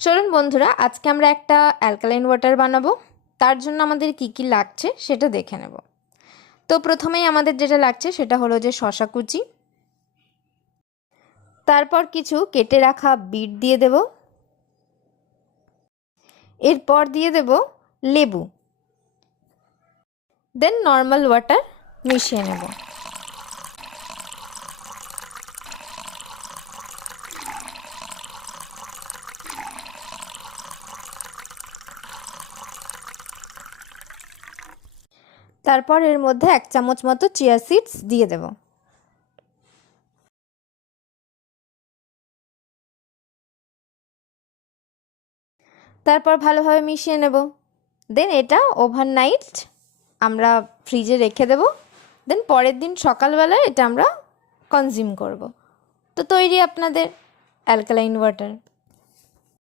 চলুন বন্ধুরা, আজকে আমরা একটা অ্যালকালাইন ওয়াটার বানাবো। তার জন্য আমাদের কি কি লাগছে সেটা দেখে নেব। তো প্রথমেই আমাদের যেটা লাগছে সেটা হলো যে শসা কুচি, তারপর কিছু কেটে রাখা বিট দিয়ে দেব, এরপর দিয়ে দেব লেবু, দেন নর্মাল ওয়াটার মিশিয়ে নেব। তারপর এর মধ্যে 1 চামচ মতো চিয়া সিডস দিয়ে দেব। তারপর ভালোভাবে মিশিয়ে নেব। দেন এটা ওভারনাইট আমরা ফ্রিজে রেখে দেব। দেন পরের দিন সকালবেলায় এটা আমরা কনজিউম করব। তো তৈরি আপনাদের অ্যালকালাইন ওয়াটার।